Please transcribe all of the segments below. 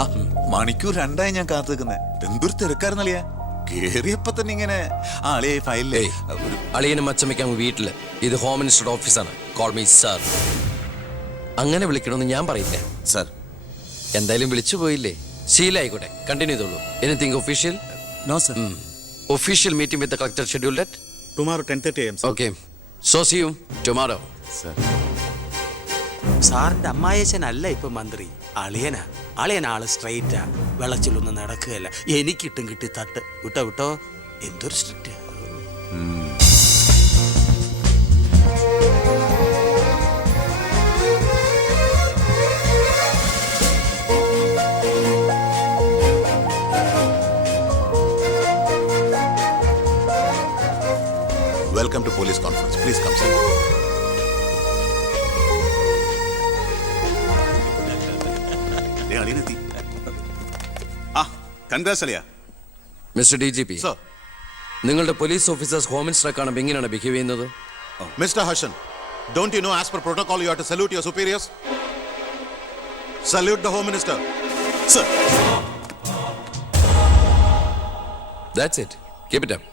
ആ മണിക്കൂർ 2 ഞാൻ കാത്തു നിൽക്കുന്നേ. എന്തൊരു തിരക്കായിരുന്നളിയാ. കേറിയപ്പോ തന്നെ ഇങ്ങനെ അളിയായി ഫയലിലേ. അളിയനും അച്ചമ്മയ്ക്കും വീട്ടില്. ഇത് ഹോം മിനിസ്റ്റർ ഓഫീസാണ്. Call me sir. അങ്ങനെ വിളിക്കണമെന്ന് ഞാൻ പറയില്ല സർ. എന്തായാലും വിളിച്ചു പോയില്ലേ, ശീലായിക്കോട്ടെ. കണ്ടിന്യൂ ചെയ്തോളൂ. Anything official? No sir. Official meeting with the collector scheduled at tomorrow 10:30 AM. Okay, so see you tomorrow. Sir, സാറിന്റെ അമ്മായച്ചനല്ല ഇപ്പൊ മന്ത്രി, അളിയനാ. ആള് സ്ട്രൈറ്റാ, വെള്ളച്ചിലൊന്നും നടക്കുകയല്ല. എനിക്കിട്ടും കിട്ടി തട്ട്. വിട്ടോ വിട്ടോ, എന്തൊരു strict. Welcome to police conference. Please come sir. അളിയനെത്തി. ആ കൺഗ്രാറ്റ്സ് അളിയാ. Mister D G P, sir. നിങ്ങളുടെ പോലീസ് ഓഫീസേഴ്സ് ഹോം മിനിസ്റ്ററെ കാണുമ്പോൾ എങ്ങനെയാണ് ബിഹേവ് ചെയ്യുന്നത്? Mr. Harshan, don't you know as per protocol you have to salute your superiors? Salute the Home Minister. Sir. That's it. Keep it up.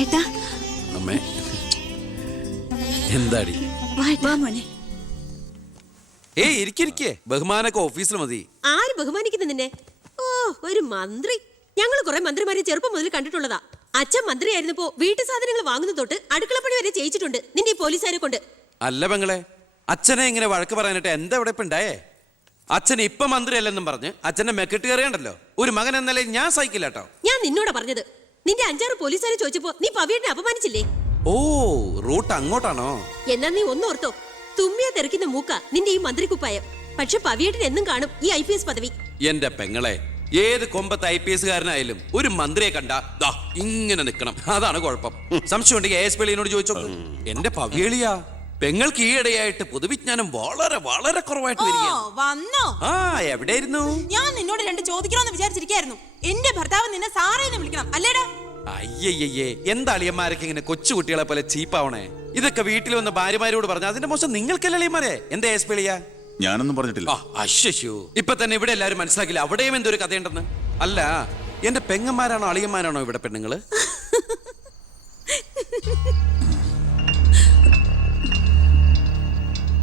ഏട്ടാ, അമ്മേ, എന്താടി? വാ മോനെ. ഏയ് ഇരിക്കെ, ബഹുമാനൊക്കെ ഓഫീസിൽ മതി. ആര് ബഹുമാനിക്കുന്നു നിന്നെ? ഓ, ഒരു മന്ത്രി. ഞങ്ങൾ കുറെ മന്ത്രിമാരെ ചെറുപ്പം മുതൽ കണ്ടിട്ടുള്ളതാ. അച്ഛൻ മന്ത്രിയായിരുന്നപ്പോ വീട്ടു സാധനങ്ങൾ വാങ്ങുന്ന തൊട്ട് അടുക്കളപ്പണി വരെ ചെയ്യിച്ചിട്ടുണ്ട് നിന്റെ ഈ പോലീസുകാരെ കൊണ്ട്. അല്ല പെങ്ങളെ, അച്ഛനെ ഇങ്ങനെ വഴക്ക് പറയാനിട്ട് എന്താ ഇവിടെ ഇപ്പൊ ഉണ്ടായേ? അച്ഛൻ ഇപ്പൊ മന്ത്രിയല്ലെന്നും പറഞ്ഞ് അച്ഛന്റെ മെക്കെട്ട് കയറിയണ്ടല്ലോ. ഒരു മകൻ എന്നല്ലേ ഞാൻ സഹിക്കില്ല കേട്ടോ. ഞാൻ നിന്നോടാ പറഞ്ഞത്. നിന്റെ 5-6 പോലീസുകാരെ ചോദിച്ചപ്പോ നീ പവിയേട്ടനെ അപമാനിച്ചില്ലേ? ഓ, റൂട്ട് അങ്ങോട്ടാണോ? എന്നാ നീ ഒന്നോർത്തോ, തുമ്മിയാ തെറിക്കുന്ന മൂക്ക നിന്റെ ഈ മന്ത്രിക്കുപ്പായം. പക്ഷെ പവിയേട്ടൻ എന്നും കാണും ഈ IPS പദവി. എന്റെ പെങ്ങളെ, ഏത് കൊമ്പത്ത് IPS കാരനായാലും ഒരു മന്ത്രിയെ കണ്ട ഇങ്ങനെ നിക്കണം. അതാണ് കുഴപ്പം. സംശയം ഉണ്ടെങ്കിൽ ASP എളിയനോട് ചോദിച്ചോളൂ. എന്റെ പവിയളിയാ, പെങ്ങൾക്ക് ഈയിടെയായിട്ട് പൊതുവിജ്ഞാനം വളരെ വളരെ കുറവായിട്ട് വന്നോ? ആ, എവിടെയായിരുന്നു? ഞാൻ നിന്നോട് 2 ചോദിക്കണമെന്ന് വിചാരിച്ചിരിക്കായിരുന്നു. എന്റെ ഭർത്താവ് നിന്നെ സാറേന്ന് വിളിക്കണം അല്ലേടാ? അയ്യയ്യേ, എന്താ അളിയന്മാരൊക്കെ ഇങ്ങനെ കൊച്ചു കുട്ടികളെ പോലെ ചീപ്പാവണേ? ഇതൊക്കെ വീട്ടിൽ വന്ന ഭാര്യമാരോട് പറഞ്ഞ അതിന്റെ മോശം നിങ്ങൾക്കല്ലേ അളിയന്മാരെ? എന്താ ASP എളിയാ? ഞാനൊന്നും പറഞ്ഞിട്ടില്ല. അശ്ശോ, ഇപ്പൊ തന്നെ ഇവിടെ എല്ലാരും മനസ്സിലാക്കില്ല അവിടെയും എന്തൊരു കഥയുണ്ടെന്ന്. അല്ല, എന്റെ പെങ്ങന്മാരാണോ അളിയന്മാരാണോ ഇവിടെ പെണ്ണുങ്ങള്?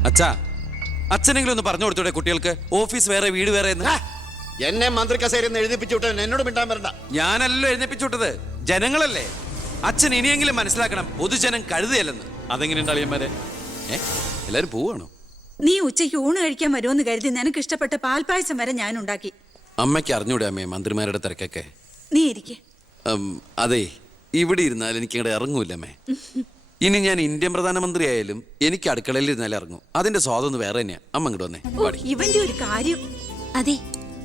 അച്ഛാ, അച്ഛനെങ്കിലും ഒന്ന് പറഞ്ഞു കൊടുത്തൂടെ കുട്ടികൾക്ക്? ഓഫീസ് വേറെ വീട് വേറെ എന്ന്. എന്നെ മന്ത്രി കസേരന്ന് എഴുതിപ്പിച്ചു വിട്ട എന്നോട് മിണ്ടാൻ വരണ്ട. ഞാനല്ലോ എഴുന്നേപ്പിച്ചു വിട്ടത്, ജനങ്ങളല്ലേ. അച്ഛൻ ഇനിയെങ്കിലും മനസ്സിലാക്കണം, പൊതുജനം കഴുതയല്ലെന്ന്. അതെങ്ങനെയുണ്ട് അളിയന്മാരെ? എല്ലാരും പോവാണോ? നീ ഉച്ചയ്ക്ക് ഊണ് കഴിക്കാൻ വരുമെന്ന് കരുതി നിനക്ക് ഇഷ്ടപ്പെട്ട പാൽപ്പായസം വരെ ഞാൻ ഉണ്ടാക്കി. അമ്മയ്ക്ക് അറിഞ്ഞൂടെ അമ്മേ മന്ത്രിമാരുടെ തിരക്കൊക്കെ? നീ ഇരിക്കെ. അതെ, ഇവിടെ ഇരുന്നാൽ എനിക്ക് ഇങ്ങോട്ട് ഇറങ്ങൂല്ലമ്മേ. ഇനി ഞാൻ ഇന്ത്യൻ പ്രധാനമന്ത്രി ആയാലും എനിക്ക് അടുക്കളയിൽ ഇരുന്നാലും ഇറങ്ങും. അതിന്റെ സ്വാദം വേറെ തന്നെയാ. അമ്മ ഇങ്ങോട്ട് വന്നേ. ഇവന്റെ ഒരു കാര്യം. അതെ,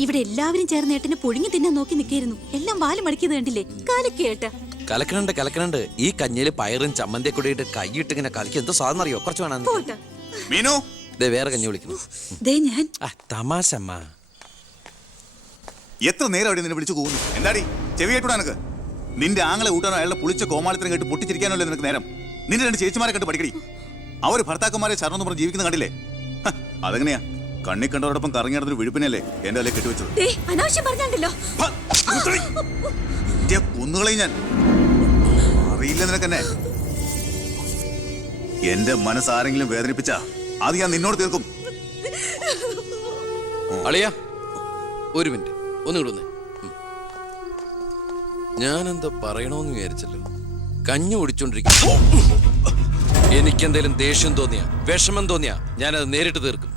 ഇവിടെ എല്ലാവരും ചേർന്ന് ഏട്ടനെ പുഴുങ്ങി തിന്നാൻ നോക്കി നിൽക്കായിരുന്നു. എല്ലാം വാല് മടക്കിയത് കണ്ടില്ലേ? കലക്കേട്ടാ. കലക്കണുണ്ട്. ഈ കഞ്ഞില് പയറും ചമ്മന്തിയെ കൂടെ ഇട്ട് കൈയിട്ട് ഇങ്ങനെ കലക്കി എന്തോ സാധനം അറിയോ? കുറച്ച് വേണം. മീനു, വേറെ കഞ്ഞി വിളിക്കുന്നു. ഞാൻ തമാശ അമ്മ. എത്ര നേരം അവിടെ നിന്നെ വിളിച്ചു പോകുന്നു? എന്താടി ചെവി കേട്ടൂടാ നിനക്ക്? നിന്റെ ആങ്ങളെ കൂട്ടാനോ അയാളുടെ പുളിച്ച കോമാളിത്തരം കേട്ട് പൊട്ടിച്ചിരിക്കാനല്ലേ നിനക്ക് നേരം? നിന്റെ 2 ചേച്ചിമാരെ കണ്ട് പഠിക്കടി. അവർ ഭർത്താക്കന്മാരെ ശരണം പറഞ്ഞ് ജീവിക്കുന്ന കണ്ടില്ലേ? അതെങ്ങനെയാ? കണ്ണി കണ്ടവരോടൊപ്പം കറങ്ങി നടന്നൊരു വിഴുപ്പിനല്ലേ എന്റെ അല്ലെ കെട്ടിവെച്ചത്? അനാവശ്യം പറഞ്ഞാണ്ടല്ലോ. കുന്നുകളെ ഞാൻ അറിയില്ല നിനക്കെന്നെ. എന്റെ മനസ്സാരെങ്കിലും വേദനിപ്പിച്ചാ അത് ഞാൻ നിന്നോട് തീർക്കും. അളിയ, ഒരു മിനിറ്റ് ഒന്നുകൂടെ വന്നേ. ഞാനെന്താ പറയണോന്ന് വിചാരിച്ചല്ലോ. കഞ്ഞി കുടിച്ചോണ്ടിരിക്കും. എനിക്കെന്തേലും ദേഷ്യം തോന്നിയാ, വിഷമം തോന്നിയാ ഞാനത് നേരിട്ട് തീർക്കും.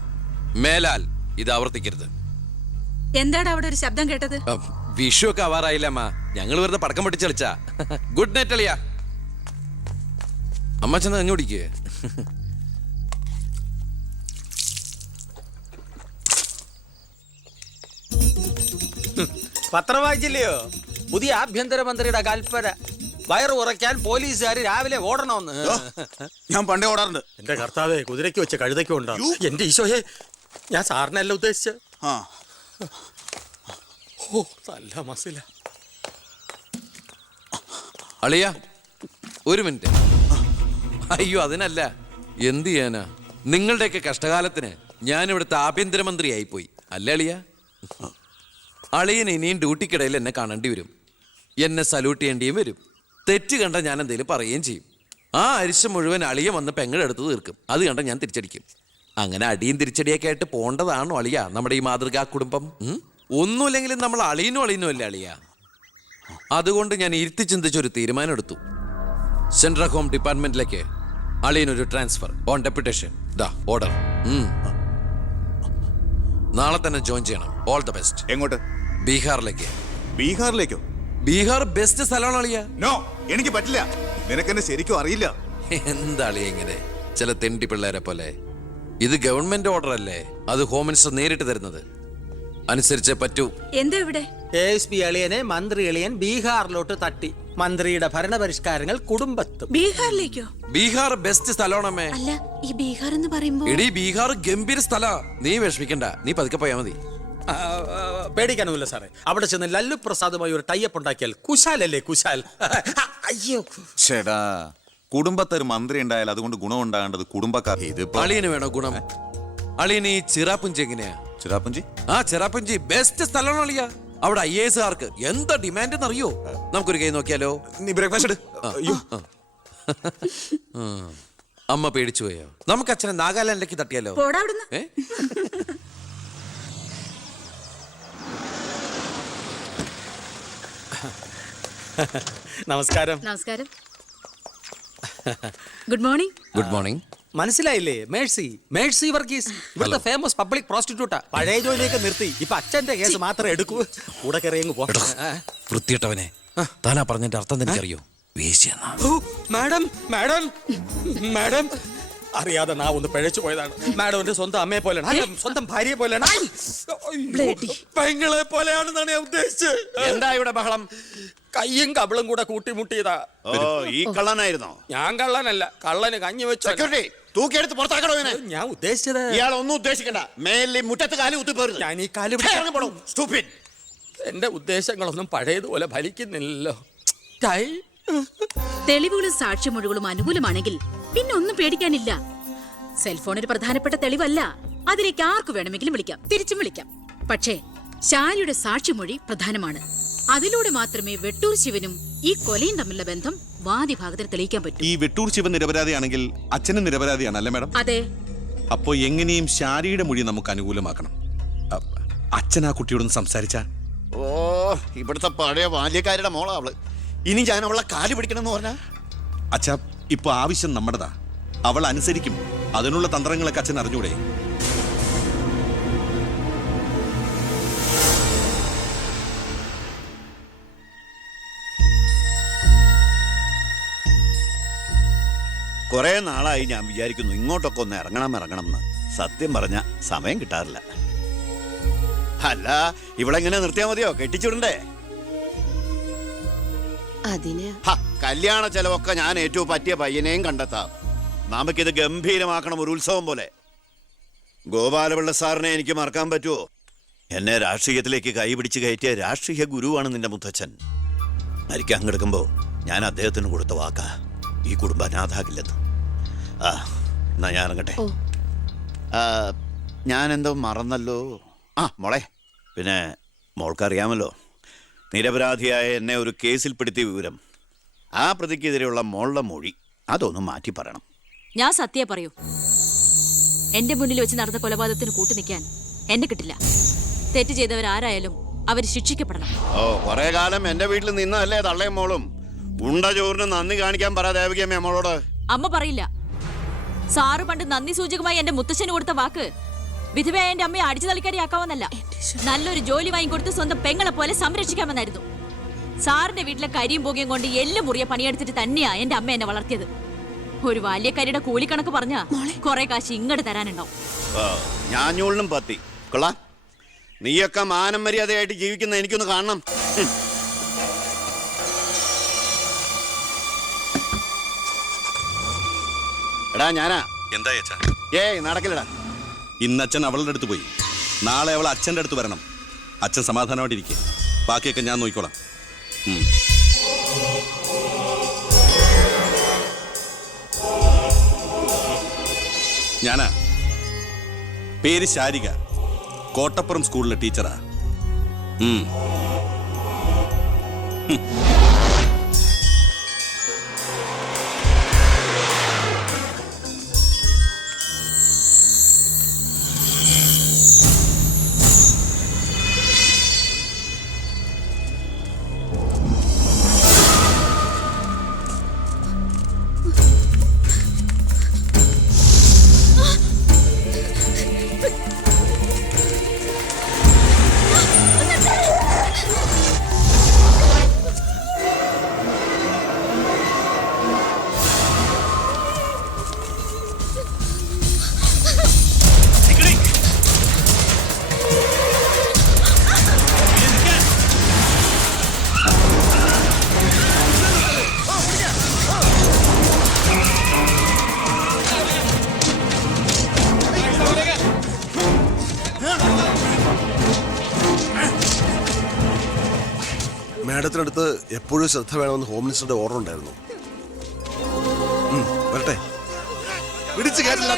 മേലാൽ ഇത് ആവർത്തിക്കരുത്. എന്താണ് അവിടെ ഒരു ശബ്ദം കേട്ടത്? വിഷു ഒക്കെ ആവാറായില്ല അമ്മ. ഞങ്ങൾ വെറുതെ പടക്കം പൊട്ടിച്ച് കളിച്ചാ. ഗുഡ് നൈറ്റ് അളിയ. അമ്മ ചെന്ന് കഞ്ഞി കുടിക്കേ. പത്രം വായിച്ചില്ലയോ? പുതിയ ആഭ്യന്തരമന്ത്രിയുടെ കൽപ്പന. വയറ് ഉറയ്ക്കാൻ പോലീസുകാർ രാവിലെ ഓടണമെന്ന്. ഞാൻ പണ്ടേ ഓടാറുണ്ട്. എന്റെ കർത്താവേ, കുതിരയ്ക്ക് വെച്ച കഴുതയ്ക്കും ഉണ്ടോ? എന്റെ ഈശോയെ, ഞാൻ സാറിനല്ല ഉദ്ദേശിച്ചത്. ആ ഓ, നല്ല മസില. അളിയ ഒരു മിനിറ്റ്. അയ്യോ അതിനല്ല, എന്ത് ചെയ്യാനാ, നിങ്ങളുടെയൊക്കെ കഷ്ടകാലത്തിന് ഞാൻ ഇവിടുത്തെ ആഭ്യന്തരമന്ത്രിയായി പോയി അല്ലേ അളിയ? അളിയൻ ഇനിയും ഡ്യൂട്ടിക്കിടയിൽ എന്നെ കാണേണ്ടി വരും, എന്നെ സല്യൂട്ട് ചെയ്യേണ്ടിയും വരും. തെറ്റ് കണ്ട ഞാൻ എന്തെങ്കിലും പറയുകയും ചെയ്യും. ആ അരിശം മുഴുവൻ അളിയ വന്ന് പെങ്ങളെടുത്ത് തീർക്കും. അത് കണ്ട ഞാൻ തിരിച്ചടിക്കും. അങ്ങനെ അടിയും തിരിച്ചടിയൊക്കെ ആയിട്ട് പോണ്ടതാണോ അളിയ നമ്മുടെ ഈ മാതൃകാ കുടുംബം? ഒന്നുമില്ലെങ്കിലും നമ്മൾ അളിയനും അല്ലേ അളിയ? അതുകൊണ്ട് ഞാൻ ഇരുത്തി ചിന്തിച്ചൊരു തീരുമാനം എടുത്തു. സെൻട്രൽ ഹോം ഡിപ്പാർട്ട്മെന്റിലേക്ക് അളിയനൊരു ട്രാൻസ്ഫർ ഓൺ ഡെപ്യൂട്ടേഷൻ. ദാ ഓർഡർ. നാളെ തന്നെ ജോയിൻ ചെയ്യണം. All the best. എങ്ങോട്ട്? ബീഹാറിലേക്ക്. ബീഹാറിലേക്കോ? ബീഹാർ ബെസ്റ്റ് സ്ഥലമാണ് അളിയ. നോ, എനിക്ക് പറ്റില്ല. നിനക്കെന്നെ ശരിക്കും അറിയില്ല. എന്താ അളിയ ഇങ്ങനെ ചില തെണ്ടി പിള്ളേരെ പോലെ? ഇത് ഗവൺമെന്റ് ഓർഡർ അല്ലേ, അത് ഹോം മിനിസ്റ്റർ നേരിട്ട് തരുന്നത്. അനുസരിച്ചേ പറ്റൂ. എന്താ ഇവിടെ? ASP അളിയനെ മന്ത്രി അളിയൻ ബീഹാറിലോട്ട് തട്ടി. മന്ത്രിയുടെ ഭരണപരിഷ്കാരങ്ങൾ കുടുംബത്തും. ബീഹാറിലേക്കോ? ബീഹാർ ബെസ്റ്റ് സ്ഥലമാണമ്മേ. അല്ല, ഈ ബീഹാർ എന്ന് പറയുമ്പോ എടി ബീഹാർ ഗംഭീര സ്ഥല. നീ വിഷമിക്കണ്ട, നീ പതുക്കെ പോയാ മതി. പേടിക്കാനൊന്നുമില്ല സാറേ. അവിടെ ചെന്ന് ലല്ലു പ്രസാദുമായി ഒരു ടൈപ്പ് ഉണ്ടാക്കിയാൽ കുശാലല്ലേ കുശാൽ. അയ്യോ ചേടാ, കുടുംബത്തൊരു മന്ത്രി ഉണ്ടായാൽ അതുകൊണ്ട് ഗുണം ഉണ്ടാകേണ്ടത് കുടുംബക്കാർ. ഇതിപ്പോ അളിയന് വേണോ ഗുണം? അളിയന് ഈ ചിറാപ്പുഞ്ചി എങ്ങനെയാ? ചിറാപ്പുഞ്ചി? ആ ചിറാപ്പുഞ്ചി ബെസ്റ്റ് സ്ഥലമാണ് അളിയ. അവിടെ IAS കാർക്ക് എന്താ ഡിമാൻഡ് എന്നറിയോ? നമുക്കൊരു കൈ നോക്കിയാലോ? നീ ബ്രേക്ക്ഫാസ്റ്റ് അമ്മ പേടിച്ചു പോയോ? നമുക്ക് അച്ഛനെ നാഗാലാൻഡിലേക്ക് തട്ടിയാലോ? പോടാ അവിടുന്ന്. ഏ? നമസ്കാരം. നമസ്കാരം. Good morning. Good morning. മനസ്സിലായില്ലേ? മേഴ്സി വർഗീസ്, ഇവിടുത്തെ ഫേമസ് പബ്ലിക് പ്രോസ്റ്റിറ്റ്യൂട്ടാ. പഴയ ജോലിയൊക്കെ നിർത്തി ഇപ്പൊ അച്ഛന്റെ കേസ് മാത്രമേ എടുക്കൂ. കൂടെ കയറിയങ്ങ് പോ. വൃത്തിയിട്ടവനെ, താനാ പറഞ്ഞതിന്റെ അർത്ഥം എനിക്കറിയോ? വേശ്യെന്നാ. മാഡം മാഡം മാഡം അറിയാതെ നാ ഒന്ന് പിഴച്ചു പോയതാണ്. മാഡം എന്റെ സ്വന്തം അമ്മയെ പോലെയാണ്, അല്ല, സ്വന്തം ഭാര്യയെ പോലെയാണ്, പെങ്ങളെ പോലെയാണെന്നാണ് ഞാൻ ഉദ്ദേശിച്ചത്. എന്താ ഇവിടെ ബഹളം? കയ്യും കബളും കൂടെ കൂട്ടിമുട്ടിയതാ. ഓ, ഈ കള്ളനായിരുന്നോ? ഞാൻ കള്ളനല്ല, കള്ളന് കഞ്ഞി വെച്ചു. സെക്യൂരിറ്റി, തൂക്കിയെടുത്ത് പുറത്താക്കണോ ഇവനെ? ഞാൻ ഉദ്ദേശിച്ചത് ഇയാൾ ഒന്നും ഉദ്ദേശിക്കണ്ട. മേലിൽ മുറ്റത്ത് കാല് കുത്തിപ്പോരുത്. ഞാൻ ഈ കാല് Stupid. എന്റെ ഉദ്ദേശങ്ങളൊന്നും പഴയതുപോലെ ഫലിക്കുന്നില്ലല്ലോ. ടൈ. തെളിവുകളും സാക്ഷ്യമൊഴികളും അനുകൂലമാണെങ്കിൽ പിന്നെ ഒന്നും പേടിക്കാനില്ല. സെൽഫോൺ ഒരു പ്രധാനപ്പെട്ട തെളിവല്ല. അതിലേക്ക് ആർക്ക് വേണമെങ്കിലും വിളിക്കാം, തിരിച്ചും വിളിക്കാം. പക്ഷേ ശാലിയുടെ സാക്ഷിമൊഴി പ്രധാനമാണ്. അതിലൂടെ മാത്രമേ വെട്ടൂർ ശിവനും ഈ കൊലയും തമ്മിലുള്ള ബന്ധം വാദിഭാഗത്തിന് തെളിയിക്കാൻ പറ്റൂ. ഈ വെട്ടൂർ ശിവൻ നിരപരാധിയാണെങ്കിൽ അച്ഛനും നിരപരാധിയാണ് അല്ലേ മാഡം? അതെ. അപ്പോ എങ്ങനെയും ശാരിയുടെ മൊഴി നമുക്ക് അനുകൂലമാക്കണം. അച്ഛൻ ആ കുട്ടിയോടൊന്ന് സംസാരിച്ച. ഓ, ഇവിടുത്തെ പഴയ ബാല്യക്കാരുടെ മോളാ അവള്. ഇനി ഞാൻ അവളെ കാല് പിടിക്കണമെന്ന് പറഞ്ഞാ? അച്ഛാ, ഇപ്പൊ ആവശ്യം നമ്മുടെതാ. അവൾ അനുസരിക്കും. അതിനുള്ള തന്ത്രങ്ങളൊക്കെ അച്ഛൻ അറിഞ്ഞൂടെ? കുറെ നാളായി ഞാൻ വിചാരിക്കുന്നു ഇങ്ങോട്ടൊക്കെ ഒന്ന് ഇറങ്ങണം എന്ന്. സത്യം പറഞ്ഞ സമയം കിട്ടാറില്ല. അല്ല, ഇവളെങ്ങനെ നിർത്തിയാ മതിയോ? കെട്ടിച്ചിടണ്ടേ? അതിന് കല്യാണ ചെലവൊക്കെ ഞാൻ ഏറ്റവും പറ്റിയ പയ്യനെയും കണ്ടെത്താം. നമുക്കിത് ഗംഭീരമാക്കണം, ഒരു ഉത്സവം പോലെ. ഗോപാലപിള്ള സാറിനെ എനിക്ക് മറക്കാൻ പറ്റുമോ? എന്നെ രാഷ്ട്രീയത്തിലേക്ക് കൈപിടിച്ച് കയറ്റിയ രാഷ്ട്രീയ ഗുരുവാണ് നിന്റെ മുത്തച്ഛൻ. മരിക്കാൻ കിടക്കുമ്പോ ഞാൻ അദ്ദേഹത്തിന് കൊടുത്ത വാക്കാ, ഈ കുടുംബം അനാഥാകില്ലെന്ന്. എന്നാ ഞാൻ ഇറങ്ങട്ടെ. ഞാനെന്തോ മറന്നല്ലോ. മോളെ, പിന്നെ മോൾക്കറിയാമല്ലോ, നിരപരാധിയായ എന്നെ ഒരു കേസിൽപ്പെടുത്തിയ വിവരം. ആ പ്രതിക്കെതിരെയുള്ള മോളുടെ മൊഴി അതൊന്നും മാറ്റി പറയണം. ഞാൻ സത്യം പറയൂ. എന്റെ മുന്നിൽ വെച്ച് നടന്ന കൊലപാതകത്തിന് കൂട്ടുനിൽക്കാൻ എന്നെ കിട്ടില്ല. തെറ്റ് ചെയ്തവരാരായാലും അവർ ശിക്ഷിക്കപ്പെടണം. കുറെ കാലം എന്റെ വീട്ടിൽ നിന്നല്ലേ തള്ളയും മോളും. ഉണ്ട ചോറിന് നന്ദി കാണിക്കാൻ പറ ദേവികമ്മ മോളോട്. അമ്മ പറയില്ല. സാറ് പണ്ട് നന്ദി സൂചകമായി എന്റെ മുത്തശ്ശന് കൊടുത്ത വാക്ക് വിധവയായ എന്റെ അമ്മയെ അടിച്ചു തളിക്കാരിയാക്കാമെന്നല്ല, നല്ലൊരു ജോലി വാങ്ങിക്കൊടുത്ത് സ്വന്തം പെങ്ങളെ പോലെ സംരക്ഷിക്കാമെന്നായിരുന്നു. സാറിന്റെ വീട്ടിലെ കരിയും പുകയും കൊണ്ട് എല്ലാം മുറിയെ പണിയെടുത്തിട്ട് തന്നെയാ എന്റെ അമ്മ എന്നെ വളർത്തിയത്. ഒരു ബാല്യക്കാരിയുടെ കൂലിക്കണക്ക് പറഞ്ഞാ കുറെ കാശ് ഇങ്ങോട്ട് തരാനുണ്ടാവും. ഞാഞ്ഞൂളിനും പത്തി കൊള്ളാം. നീയൊക്കെ മാനം മര്യാദയായിട്ട് ജീവിക്കുന്ന എനിക്കൊന്ന് കാണണം. എടാ ഞാനാ. എന്താ അച്ഛാ? ഏയ് നടക്കില്ലടാ. ഇന്ന് അച്ഛൻ അവളുടെ അടുത്ത് പോയി, നാളെ അവൾ അച്ഛൻ്റെ അടുത്ത് വരണം. അച്ഛൻ സമാധാനമായിട്ടിരിക്കുക, ബാക്കിയൊക്കെ ഞാൻ നോക്കിക്കോളാം. ഞാനാ, പേര് ശാരിക, കോട്ടപ്പുറം സ്കൂളിലെ ടീച്ചറാ. മാഡത്തിനടുത്ത് എപ്പോഴും ശ്രദ്ധ വേണമെന്ന് ഹോം മിനിസ്റ്ററുടെ ഓർഡർ ഉണ്ടായിരുന്നു. വരട്ടെ, പിടിച്ചു കയറ്റില്ല.